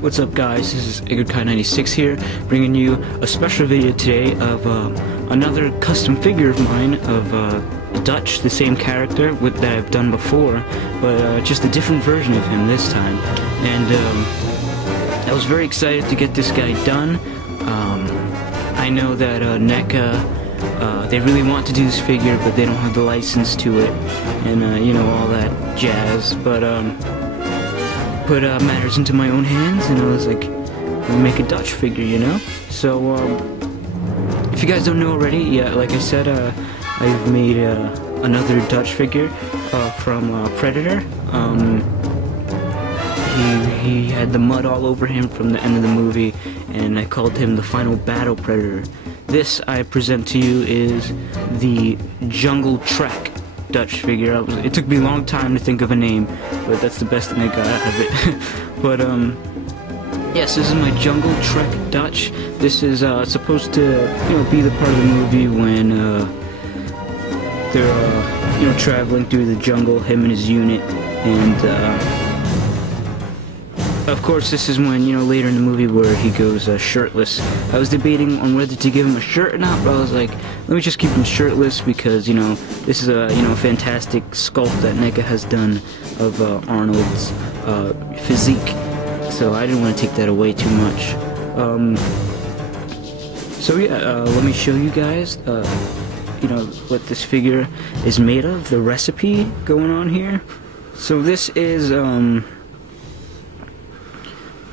What's up, guys? This is IGORKai96 here, bringing you a special video today of another custom figure of mine of Dutch, the same character that I've done before, but just a different version of him this time. And I was very excited to get this guy done. I know that NECA, they really want to do this figure, but they don't have the license to it, and you know, all that jazz. But put matters into my own hands, and I was like, I'll make a Dutch figure, you know? So, if you guys don't know already, yeah, like I said, I've made another Dutch figure from Predator. He had the mud all over him from the end of the movie, and I called him the Final Battle Predator. This I present to you is the Jungle Trek Dutch figure. It took me a long time to think of a name, but that's the best thing I got out of it. But yes, this is my Jungle Trek Dutch. This is supposed to, you know, be the part of the movie when they're you know, traveling through the jungle, him and his unit, and of course, this is when, you know, later in the movie where he goes shirtless. I was debating on whether to give him a shirt or not, but I was like, let me just keep him shirtless because, you know, this is a, you know, fantastic sculpt that NECA has done of Arnold's physique. So I didn't want to take that away too much. So yeah, let me show you guys, you know, what this figure is made of, the recipe going on here. So this is,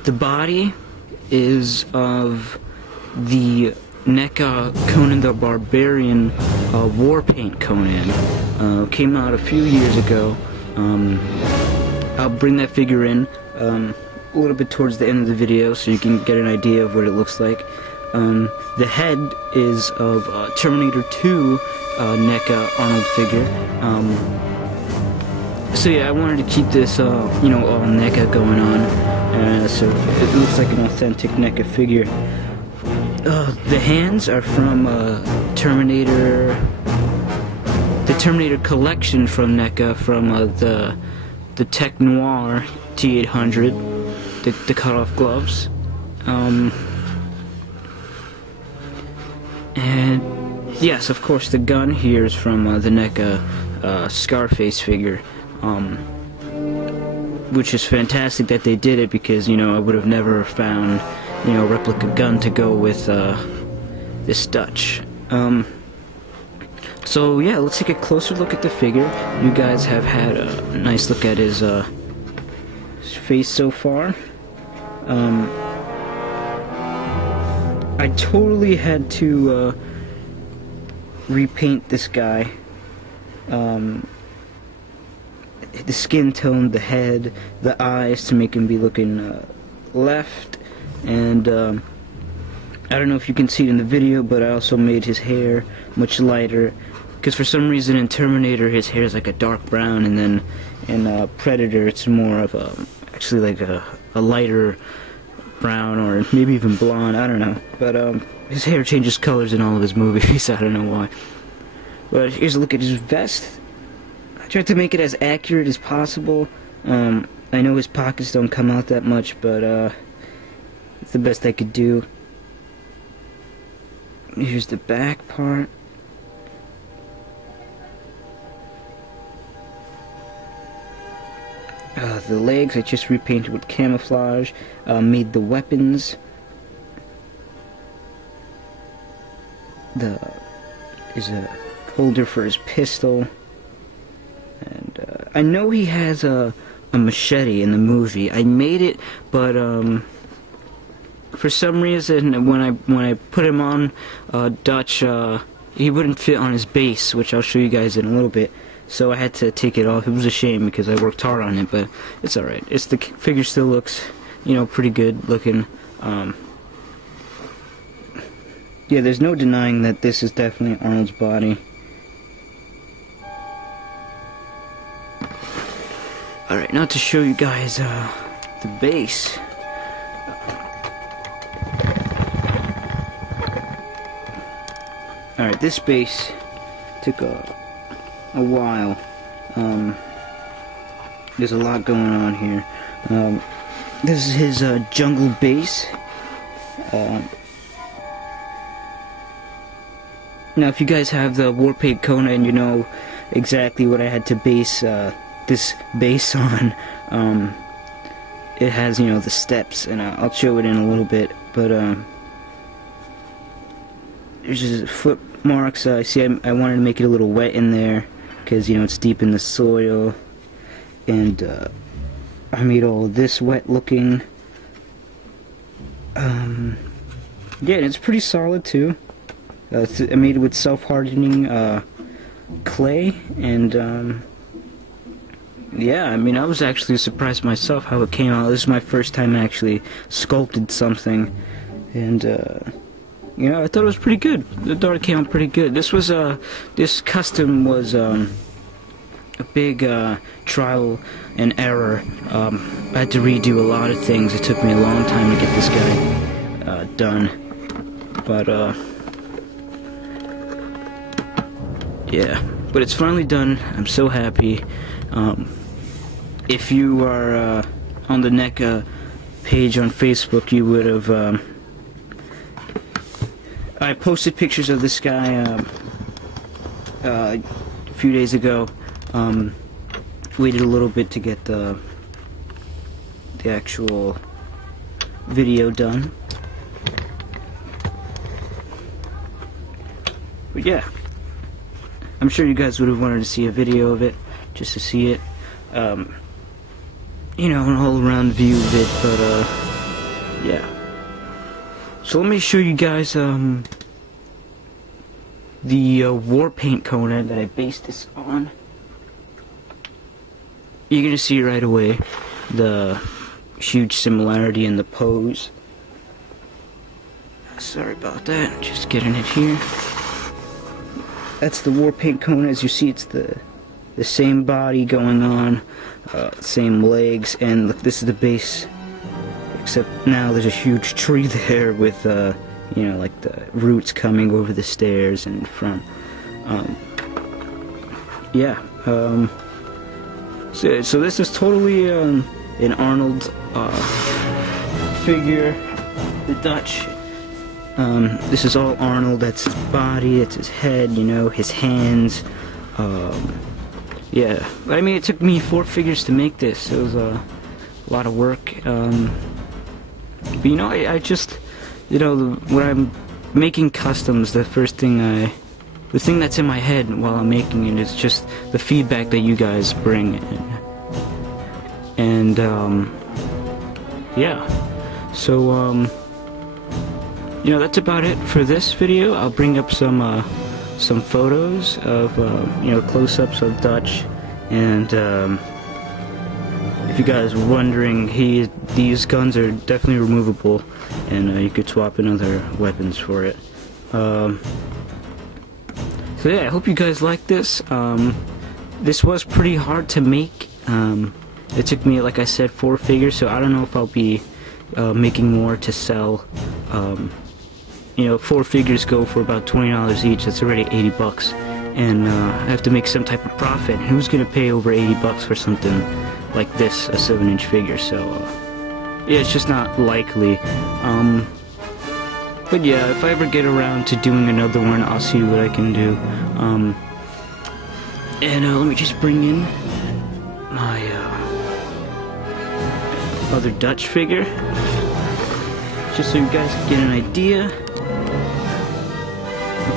the body is of the NECA Conan the Barbarian war paint Conan. Came out a few years ago. I'll bring that figure in a little bit towards the end of the video so you can get an idea of what it looks like. The head is of Terminator 2 NECA Arnold figure. So yeah, I wanted to keep this, you know, all NECA going on. So it looks like an authentic NECA figure. The hands are from Terminator, the Terminator collection from NECA, from the Tech Noir T800, the cut-off gloves. And yes, of course, the gun here is from the NECA Scarface figure. Which is fantastic that they did it, because, you know, I would have never found, you know, a replica gun to go with this Dutch. So yeah, let's take a closer look at the figure. You guys have had a nice look at his face so far. I totally had to repaint this guy. The skin tone, the head, the eyes, to make him be looking left, and I don't know if you can see it in the video, but I also made his hair much lighter, because for some reason in Terminator his hair is like a dark brown, and then in Predator it's more of actually like a lighter brown, or maybe even blonde, I don't know, but his hair changes colors in all of his movies. I don't know why. But here's a look at his vest. I tried to make it as accurate as possible. I know his pockets don't come out that much, but it's the best I could do. Here's the back part. The legs I just repainted with camouflage. Made the weapons. There's a holder for his pistol. And I know he has a machete in the movie. I made it, but for some reason when I put him on Dutch, he wouldn't fit on his base, which I'll show you guys in a little bit. So I had to take it off. It was a shame because I worked hard on it, but it's all right. The figure still looks, you know, pretty good looking. Yeah, there's no denying that this is definitely Arnold's body. Alright, now to show you guys the base. Alright, this base took a while. There's a lot going on here. This is his jungle base. Now, if you guys have the war paint Kona and you know exactly what I had to base this base on, it has, you know, the steps, and I'll show it in a little bit. But there's just foot marks. See, I wanted to make it a little wet in there because, you know, it's deep in the soil, and I made all of this wet looking. Yeah, and it's pretty solid too. I made it with self-hardening clay, and yeah, I mean, I was actually surprised myself how it came out. This is my first time actually sculpted something, and you know, I thought it was pretty good. I thought it came out pretty good. This was this custom was a big trial and error. I had to redo a lot of things. It took me a long time to get this guy done, but yeah, but it's finally done. I'm so happy. If you are on the NECA page on Facebook, you would have. I posted pictures of this guy a few days ago. Waited a little bit to get the actual video done. But yeah, I'm sure you guys would have wanted to see a video of it, just to see it, you know, an all-around view of it, but, yeah. So let me show you guys, the, war paint Kona that I based this on. You're gonna see right away the huge similarity in the pose. Sorry about that, just getting it here. That's the war paint Kona. As you see, it's the same body going on, same legs, and look, this is the base. Except now there's a huge tree there with, you know, like the roots coming over the stairs in front. Yeah. So this is totally an Arnold figure, the Dutch. This is all Arnold. That's his body, it's his head, you know, his hands. Yeah, I mean, it took me 4 figures to make this. It was a lot of work. But you know, I just, you know, when I'm making customs, the thing that's in my head while I'm making it is just the feedback that you guys bring in. And yeah, so you know, that's about it for this video. I'll bring up some photos of you know, close-ups of Dutch, and if you guys were wondering, these guns are definitely removable, and you could swap in other weapons for it. So yeah, I hope you guys like this. This was pretty hard to make. It took me, like I said, 4 figures, so I don't know if I'll be making more to sell. You know, 4 figures go for about $20 each. That's already 80 bucks, and I have to make some type of profit. Who's gonna pay over 80 bucks for something like this, a 7-inch figure? So yeah, it's just not likely. But yeah, if I ever get around to doing another one, I'll see what I can do. And let me just bring in my other Dutch figure, just so you guys can get an idea.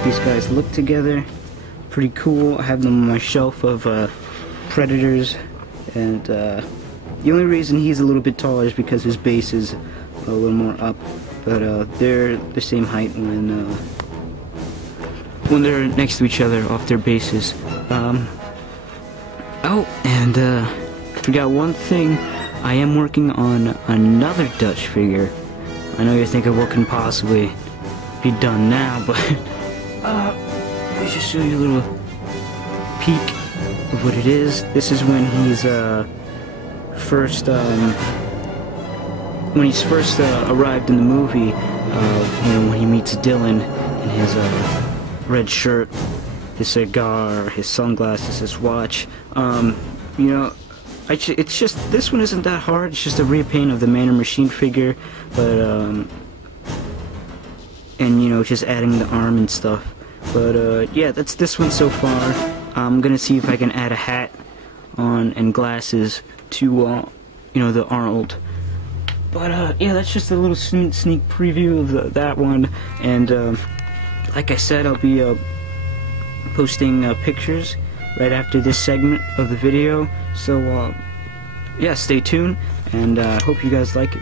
These guys look together pretty cool. I have them on my shelf of Predators, and the only reason he's a little bit taller is because his base is a little more up, but they're the same height when they're next to each other off their bases. Oh, and forgot one thing. I am working on another Dutch figure. I know you're thinking what can possibly be done now, but let me just show you a little peek of what it is. This is when he's first arrived in the movie. You know, when he meets Dylan in his red shirt, his cigar, his sunglasses, his watch. You know, it's just, this one isn't that hard. It's just a repaint of the Man and Machine figure, but and you know, just adding the arm and stuff. But yeah, that's this one so far. I'm gonna see if I can add a hat on and glasses to you know, the Arnold. But yeah, that's just a little sneak preview of that one. And like I said, I'll be posting pictures right after this segment of the video. So yeah, stay tuned, and hope you guys like it.